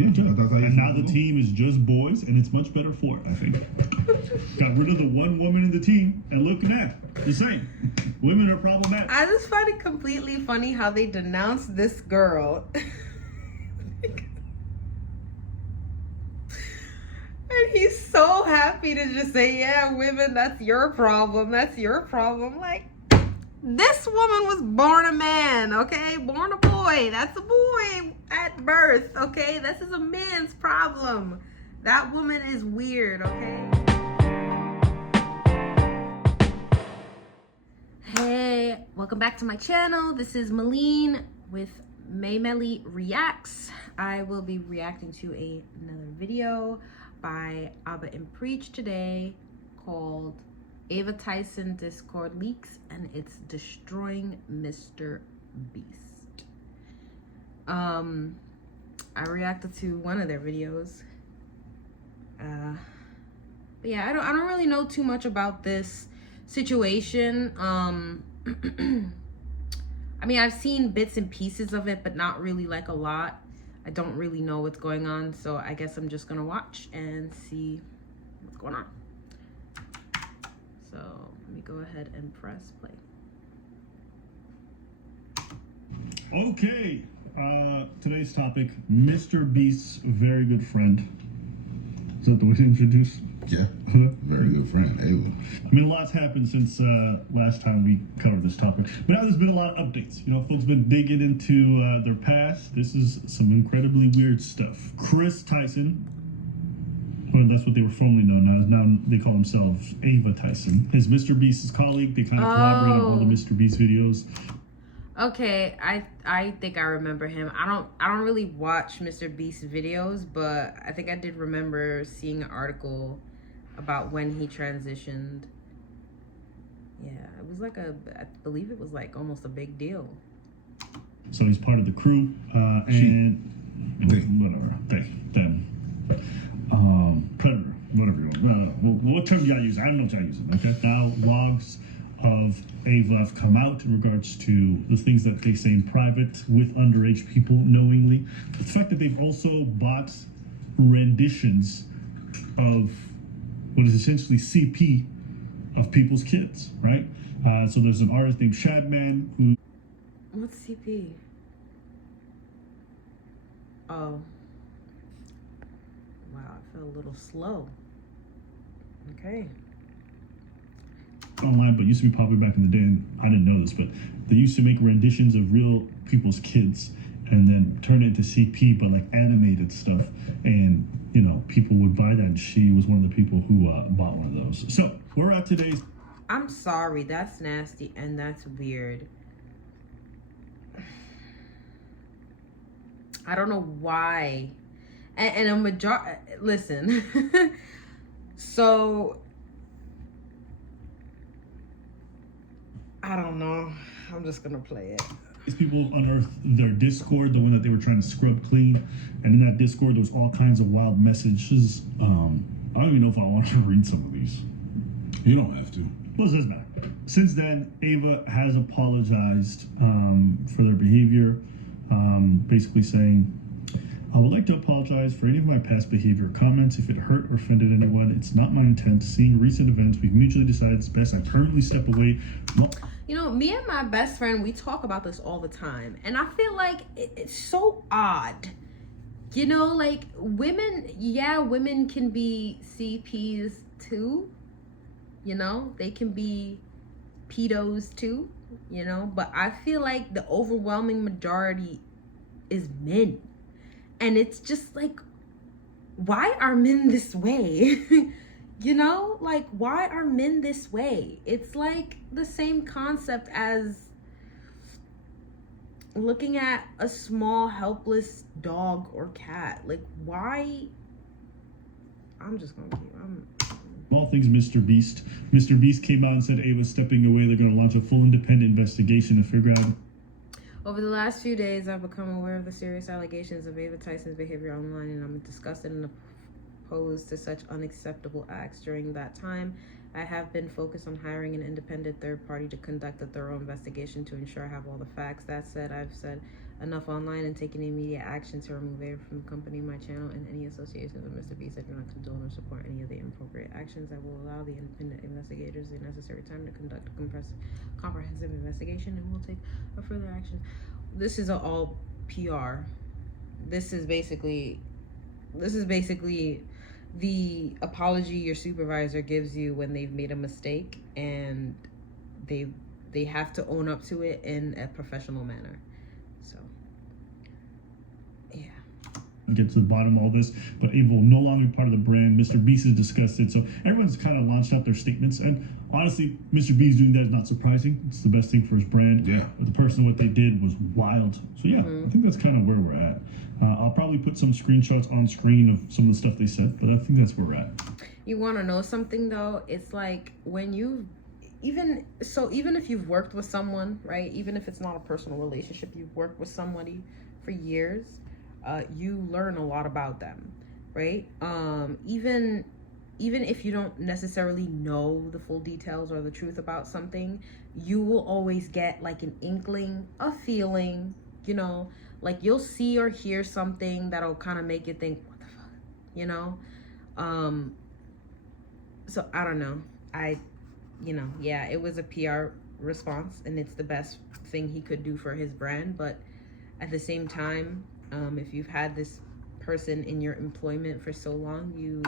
Yeah, Joe. That's how you And now feel. the team is just boys, and it's much better for it, I think. Got rid of the one woman in the team, and look at that. The same. Women are problematic. I just find it completely funny how they denounced this girl. And he's so happy to just say, yeah, women, that's your problem. That's your problem. Like, this woman was born a man, okay? Born a boy. That's a boy at birth, okay? This is a man's problem. That woman is weird, okay? Hey, welcome back to my channel. This is Malene with MéMéReacts. I will be reacting to another video by Abba and Preach today called Ava Tyson Discord Leaks, and it's Destroying Mr. Beast. I reacted to one of their videos. But yeah, I don't really know too much about this situation. I mean, I've seen bits and pieces of it, but not really like a lot. I don't really know what's going on, so I guess I'm just gonna watch and see what's going on. So let me go ahead and press play. Okay. Today's topic, Mr. Beast's very good friend. Is that the way to introduce? Yeah, very good friend, Ava. I mean, a lot's happened since last time we covered this topic. But now there's been a lot of updates. You know, folks been digging into their past. This is some incredibly weird stuff. Chris Tyson, well, that's what they were formerly known as. Now they call themselves Ava Tyson. Is Mr. Beast's colleague. They kind of collaborate on all the Mr. Beast videos. Okay, I think I remember him. I don't really watch Mr. Beast videos, but I think I did remember seeing an article about when he transitioned. Yeah, it was like I believe it was like almost a big deal. So he's part of the crew, and whatever, them, Predator, whatever you want. What term y'all use? I don't know what y'all using. Okay, now logs of Ava have come out in regards to the things that they say in private with underage people knowingly. The fact that they've also bought renditions of what is essentially CP of people's kids, right? So there's an artist named Shadman who... What's CP? Oh. Wow, I felt a little slow. Okay. online, but used to be popular back in the day, and I didn't know this, but they used to make renditions of real people's kids and then turn it into CP, but like animated stuff, and you know, people would buy that, and she was one of the people who bought one of those. So we're at today's... I'm sorry, that's nasty and that's weird. I don't know why. And a majority, listen. So I don't know. I'm just gonna play it. These people unearthed their Discord, the one that they were trying to scrub clean, and in that Discord there was all kinds of wild messages. I don't even know if I want to read some of these. You don't have to. Well, it doesn't matter. Since then, Ava has apologized for their behavior, basically saying, I would like to apologize for any of my past behavior or comments. If it hurt or offended anyone, it's not my intent. Seeing recent events, we've mutually decided it's best I permanently step away. You know, me and my best friend, we talk about this all the time. And I feel like it's so odd. You know, like women, yeah, women can be CPs too. You know, they can be pedos too, you know. But I feel like the overwhelming majority is men. And it's just like, why are men this way? You know, like, why are men this way? It's like the same concept as looking at a small, helpless dog or cat. Like, why? I'm just gonna keep, All things Mr. Beast. Mr. Beast came out and said Ava's stepping away. They're going to launch a full independent investigation to figure out... Over the last few days, I've become aware of the serious allegations of Ava Tyson's behavior online, and I'm disgusted and opposed to such unacceptable acts. During that time, I have been focused on hiring an independent third party to conduct a thorough investigation to ensure I have all the facts. That said, enough online and taking immediate action to remove it from the company, my channel, and any associations with Mr. Beast. I do not condone or support any of the inappropriate actions that will allow the independent investigators the necessary time to conduct a comprehensive investigation, and will take a further action. This is all PR. This is basically the apology your supervisor gives you when they've made a mistake, and they have to own up to it in a professional manner. So, yeah. Get to the bottom of all this, but Ava will no longer be part of the brand. Mr. Beast is disgusted, so everyone's kind of launched out their statements. And honestly, Mr. Beast doing that is not surprising. It's the best thing for his brand. Yeah. But the person, what they did was wild. So yeah, I think that's kind of where we're at. I'll probably put some screenshots on screen of some of the stuff they said, but I think that's where we're at. You want to know something though? It's like when you even if you've worked with someone, right? Even if it's not a personal relationship, you've worked with somebody for years. You learn a lot about them, right? Even if you don't necessarily know the full details or the truth about something, you will always get like an inkling, a feeling, you know, like you'll see or hear something that'll kind of make you think, what the fuck, you know? So I don't know. Yeah, it was a PR response, and it's the best thing he could do for his brand. But at the same time, if you've had this person in your employment for so long, you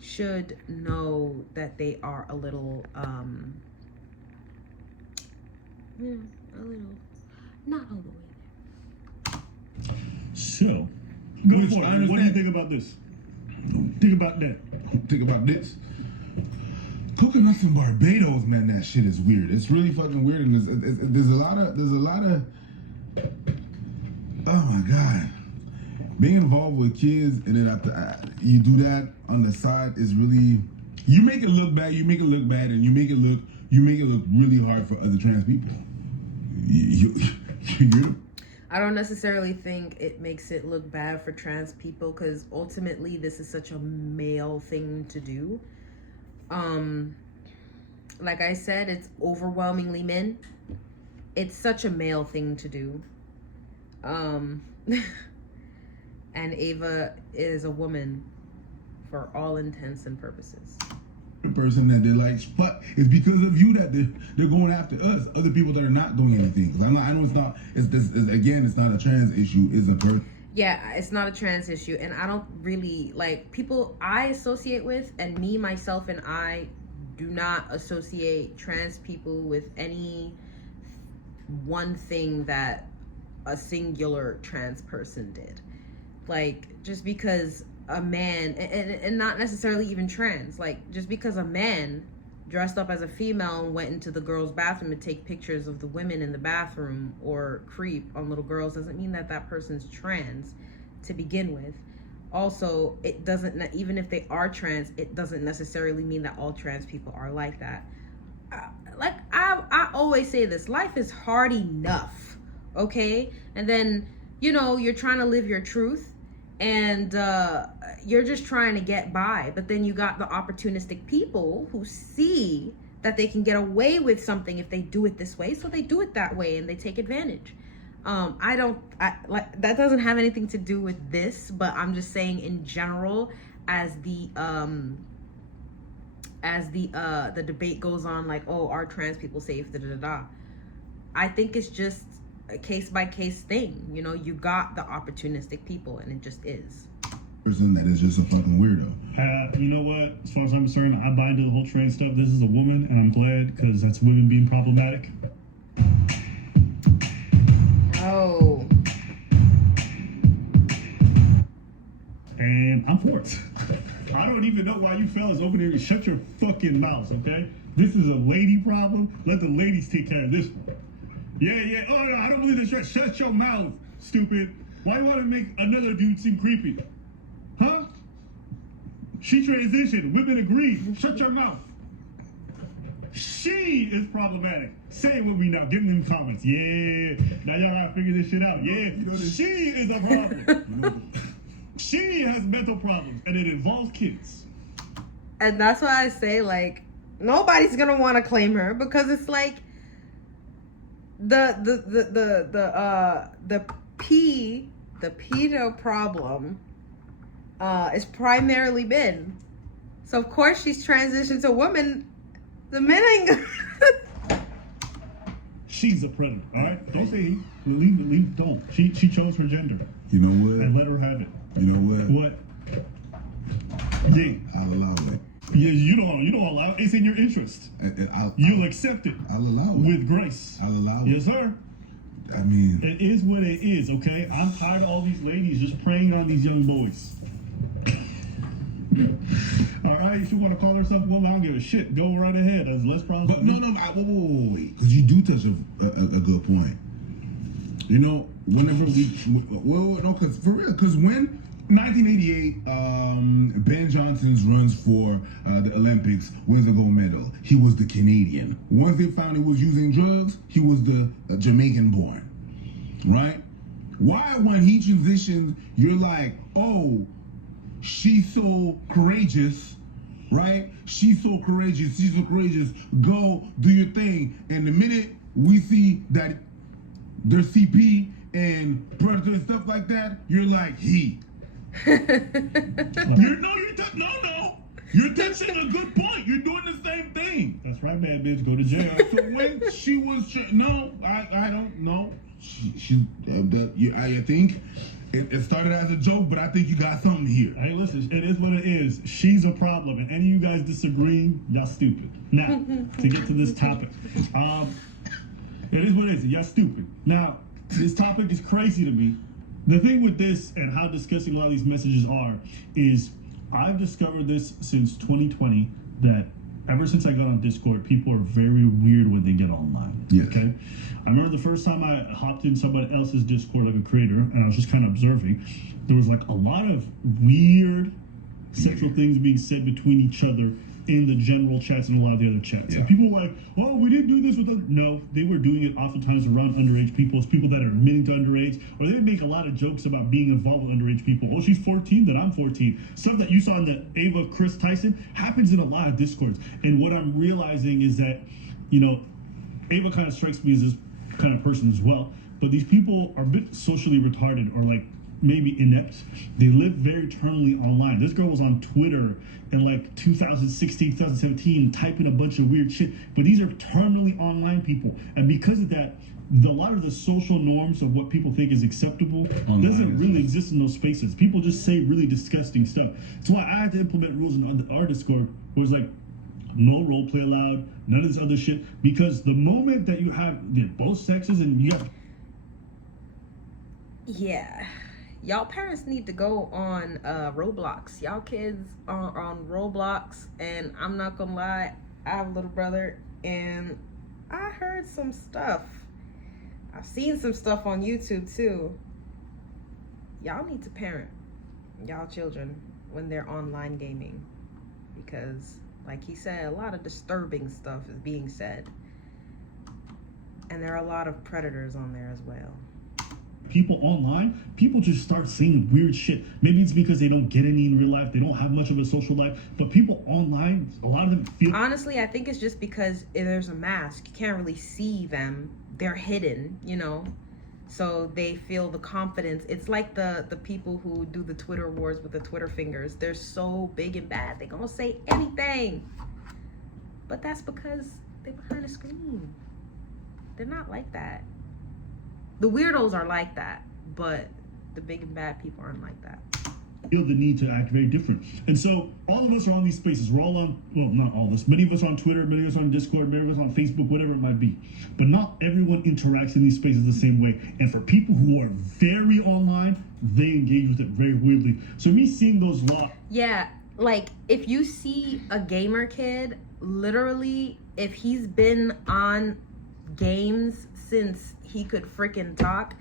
should know that they are a little, not all the way there. So, go Which for I it. What do you understand. think about this? Think about that. Think about this. Coconuts in Barbados, man, that shit is weird. It's really fucking weird, and there's a lot of. Oh my god, being involved with kids and then after you do that on the side is really. You make it look bad. You make it look bad, and you make it look really hard for other trans people. You're I don't necessarily think it makes it look bad for trans people, because ultimately this is such a male thing to do. Like I said, it's overwhelmingly men. It's such a male thing to do. And Ava is a woman for all intents and purposes. the person that they're like, but it's because of you that they're going after us. Other people that are not doing anything. Because I know it's not. It's not a trans issue. It's a person. Yeah, it's not a trans issue, and I don't really like people I associate with, and me, myself, and I do not associate trans people with any one thing that a singular trans person did. Like, just because a man, and not necessarily even trans, like, just because a man dressed up as a female and went into the girls' bathroom to take pictures of the women in the bathroom or creep on little girls doesn't mean that that person's trans to begin with. Also, it doesn't, even if they are trans, it doesn't necessarily mean that all trans people are like that. Like I always say this, life is hard enough, okay? And then, you know, you're trying to live your truth, and you're just trying to get by, but then you got the opportunistic people who see that they can get away with something if they do it this way, so they do it that way and they take advantage. Like, that doesn't have anything to do with this, but I'm just saying in general, as the debate goes on, like, oh, are trans people safe, I think it's just a case by case thing. You know, you got the opportunistic people, and it just is. Person that is just a fucking weirdo. You know what? As far as I'm concerned, I buy into the whole trans stuff. This is a woman, and I'm glad, because that's women being problematic. Oh. And I'm for it. I don't even know why you fellas open here. Shut your fucking mouths, okay? This is a lady problem. Let the ladies take care of this one. Yeah. Oh, no, I don't believe this. Shut your mouth, stupid. Why you want to make another dude seem creepy? Huh? She transitioned. Women agree. Shut your mouth. She is problematic. Say it with me now. Give them comments. Yeah. Now y'all gotta figure this shit out. Yeah. She is a problem. She has mental problems, and it involves kids. And that's why I say, like, nobody's gonna want to claim her, because it's like the the pedo problem is primarily men. So of course she's transitioned to women. The men ain't. She's a predator. All right, don't say he. Leave. Don't. She chose her gender. You know what? And let her have it. You know what? What? Yeah. I'll allow it. Yeah, you don't allow it. It's in your interest. You'll accept it. I'll allow it. With grace. I'll allow it. Yes, sir. I mean, it is what it is, okay? I'm tired of all these ladies just preying on these young boys. All right, if you want to call herself a woman, I don't give a shit. Go right ahead. That's less problems. but no, wait, because you do touch a good point. You know, whenever because for real, because when 1988, Ben Johnson runs for the Olympics, wins the gold medal. He was the Canadian. Once they found he was using drugs, he was the Jamaican born, right? Why, when he transitions, you're like, oh, she's so courageous, right? She's so courageous. Go do your thing. And the minute we see that there's CP and predator and stuff like that, you're like, he. You're touching a good point. You're doing the same thing. That's right, bad bitch. Go to jail. So when she was, I don't know. I think it started as a joke, but I think you got something here. Hey, listen, it is what it is. She's a problem, and any of you guys disagreeing, y'all stupid. Now, to get to this topic, it is what it is. Y'all stupid. Now, this topic is crazy to me. The thing with this and how disgusting a lot of these messages are is I've discovered this since 2020 that ever since I got on Discord, people are very weird when they get online. Yes. Okay? I remember the first time I hopped in somebody else's Discord, like a creator, and I was just kind of observing. There was like a lot of weird sexual things being said between each other in the general chats and a lot of the other chats. Yeah. And people were like, oh, we didn't do this with other. No, they were doing it oftentimes around underage people. It's people that are admitting to underage, or they make a lot of jokes about being involved with underage people. Oh, she's 14, then I'm 14. Stuff that you saw in the Ava Chris Tyson happens in a lot of Discords. And what I'm realizing is that, you know, Ava kind of strikes me as this kind of person as well. But these people are a bit socially retarded or like maybe inept. They live very terminally online. This girl was on Twitter in like 2016, 2017, typing a bunch of weird shit. But these are terminally online people. And because of that, a lot of the social norms of what people think is acceptable doesn't really exist in those spaces. People just say really disgusting stuff. That's why I had to implement rules on our Discord where it's like, no role play allowed, none of this other shit. Because the moment that you have both sexes and you have... Yeah. Y'all parents need to go on Roblox. Y'all kids are on Roblox, and I'm not gonna lie, I have a little brother, and I heard some stuff. I've seen some stuff on YouTube too. Y'all need to parent y'all children when they're online gaming, because like he said, a lot of disturbing stuff is being said, and there are a lot of predators on there as well. People online, people just start saying weird shit. Maybe it's because they don't get any in real life. They don't have much of a social life. But people online, a lot of them feel... Honestly, I think it's just because there's a mask. You can't really see them. They're hidden, you know? So they feel the confidence. It's like the people who do the Twitter wars with the Twitter fingers. They're so big and bad. They're going to say anything. But that's because they're behind a screen. They're not like that. The weirdos are like that, but the big and bad people aren't like that. Feel the need to act very different. And so all of us are on these spaces. We're all on, well, not all of us. Many of us are on Twitter, many of us are on Discord, many of us on Facebook, whatever it might be. But not everyone interacts in these spaces the same way. And for people who are very online, they engage with it very weirdly. So me seeing those Yeah, like if you see a gamer kid, literally, if he's been on games since he could freaking talk,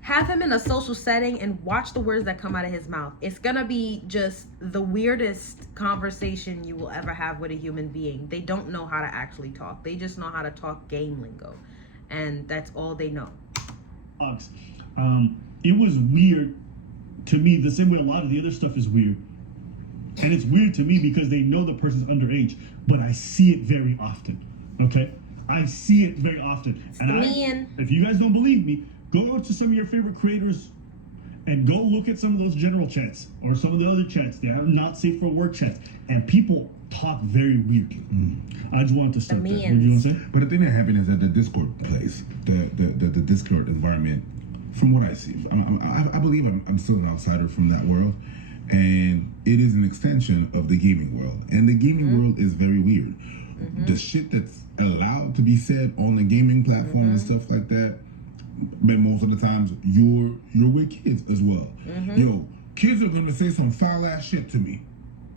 have him in a social setting and watch the words that come out of his mouth. It's gonna be just the weirdest conversation you will ever have with a human being. They don't know how to actually talk. They just know how to talk game lingo, and that's all they know. It was weird to me the same way a lot of the other stuff is weird. And it's weird to me because they know the person's underage, but I see it very often, okay? I see it very often. And if you guys don't believe me, Go to some of your favorite creators and go look at some of those general chats or some of the other chats. They have not safe for work chats, and people talk very weirdly. I just wanted to start there. You know what I'm saying? But the thing that happened is that the Discord place, the Discord environment, from what I see, I believe I'm still an outsider from that world, and it is an extension of the gaming world. And the gaming world is very weird. The shit that's allowed to be said on the gaming platform and stuff like that, but most of the times you're with kids as well. Yo, kids are gonna say some foul ass shit to me.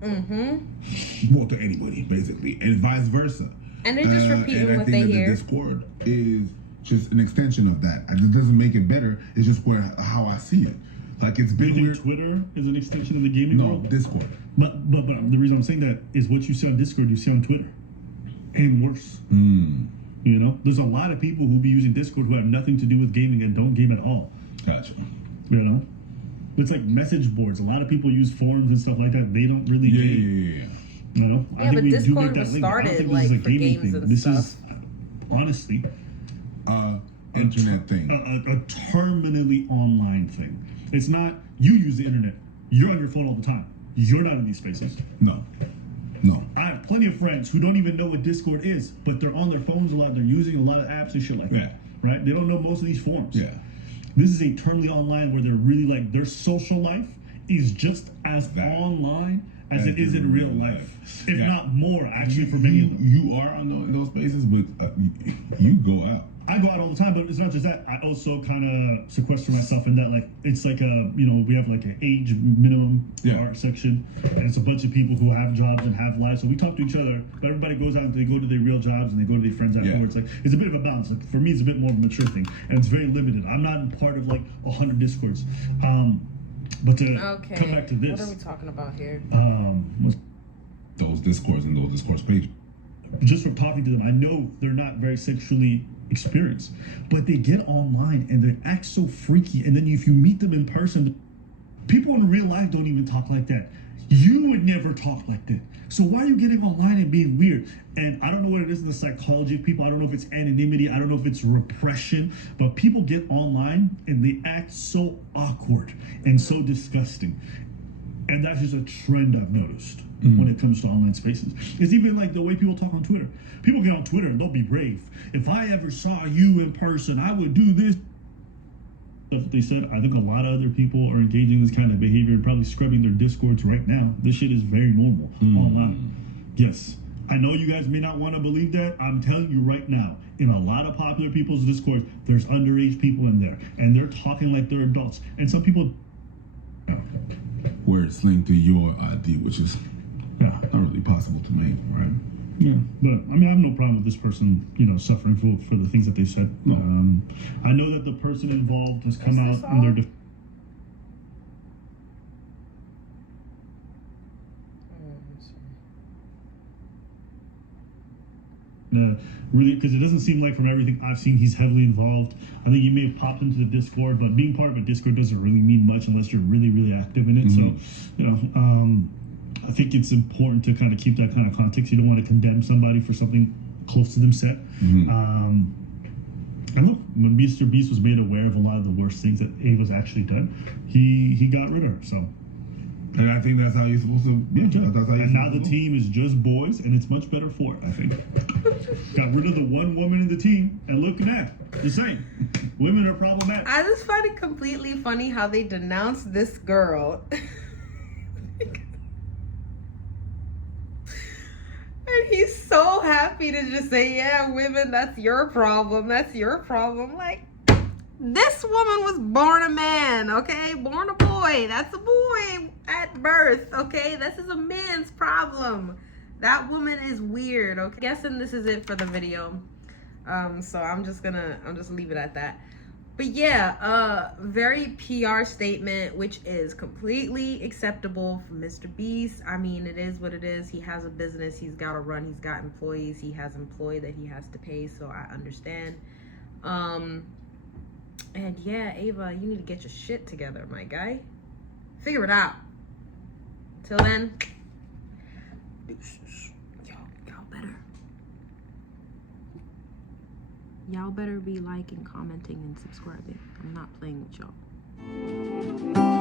Well, to anybody basically, and vice versa. And they're just repeating and what they hear. The Discord is just an extension of that. It doesn't make it better. It's just how I see it. Like it's been weird. Twitter is an extension of the gaming world. No, Discord. But the reason I'm saying that is what you see on Discord, you see on Twitter, and worse. You know, there's a lot of people who be using Discord who have nothing to do with gaming and don't game at all. Gotcha. You know, it's like message boards. A lot of people use forums and stuff like that. They don't really game. Yeah. You know, Yeah, but Discord was started like for games and this stuff. Is honestly internet thing. A terminally online thing. It's not you use the internet. You're on your phone all the time. You're not in these spaces. No. I have plenty of friends who don't even know what Discord is, but they're on their phones a lot. They're using a lot of apps and shit like that. Right? They don't know most of these forms. Yeah. This is eternally online where they're really like their social life is just as online as it is in real life, if not more, actually, for many of them. You are on those spaces, but you go out. I go out all the time, but it's not just that. I also kind of sequester myself in that, like, it's like we have like an age minimum art section, and it's a bunch of people who have jobs and have lives. So we talk to each other, but everybody goes out and they go to their real jobs and they go to their friends afterwards. Like, it's a bit of a balance. Like, for me, it's a bit more of a mature thing, and it's very limited. I'm not in part of like 100 Discords. But to come back to this, what are we talking about here? Those Discords and those Discord pages. Just from talking to them, I know they're not very sexually experienced, but they get online and they act so freaky. And then if you meet them in person, people in real life don't even talk like that. You would never talk like that. So why are you getting online and being weird? And I don't know what it is in the psychology of people. I don't know if it's anonymity. I don't know if it's repression. But people get online and they act so awkward and so disgusting. And that's just a trend I've noticed when it comes to online spaces. It's even like the way people talk on Twitter. People get on Twitter and they'll be brave. If I ever saw you in person, I would do this. Stuff that they said. I think a lot of other people are engaging in this kind of behavior and probably scrubbing their Discords right now. This shit is very normal online. Yes. I know you guys may not want to believe that. I'm telling you right now, in a lot of popular people's Discords, there's underage people in there. And they're talking like they're adults. And some people... Where it's linked to your ID, which is not really possible to make, right? Yeah, but I mean, I have no problem with this person, suffering for the things that they said. No. I know that the person involved has come out and they're really, because it doesn't seem like from everything I've seen he's heavily involved. I think he may have popped into the Discord, but being part of a Discord doesn't really mean much unless you're really, really active in it. So, I think it's important to kind of keep that kind of context. You don't want to condemn somebody for something close to them said. And look, when Mr. Beast was made aware of a lot of the worst things that Ava's actually done, he got rid of her. So, and I think that's how you're supposed to be. And now the team is just boys, and it's much better for it, I think. Got rid of the one woman in the team, and look at that. Just saying, women are problematic. I just find it completely funny how they denounced this girl. And he's so happy to just say, yeah, women, that's your problem. That's your problem. Like, this woman was born a man, okay? Born a boy. That's a boy at birth, okay? This is a man's problem. That woman is weird, okay? Guessing this is it for the video. So I'm just leave it at that. But yeah, very PR statement, which is completely acceptable for Mr. Beast. I mean, it is what it is. He has a business. He's got to run. He's got employees. He has employee that he has to pay. So I understand. And yeah, Ava, you need to get your shit together, my guy. Figure it out. Till then, deuces. Y'all better. y'all better be liking, commenting, and subscribing. I'm not playing with y'all.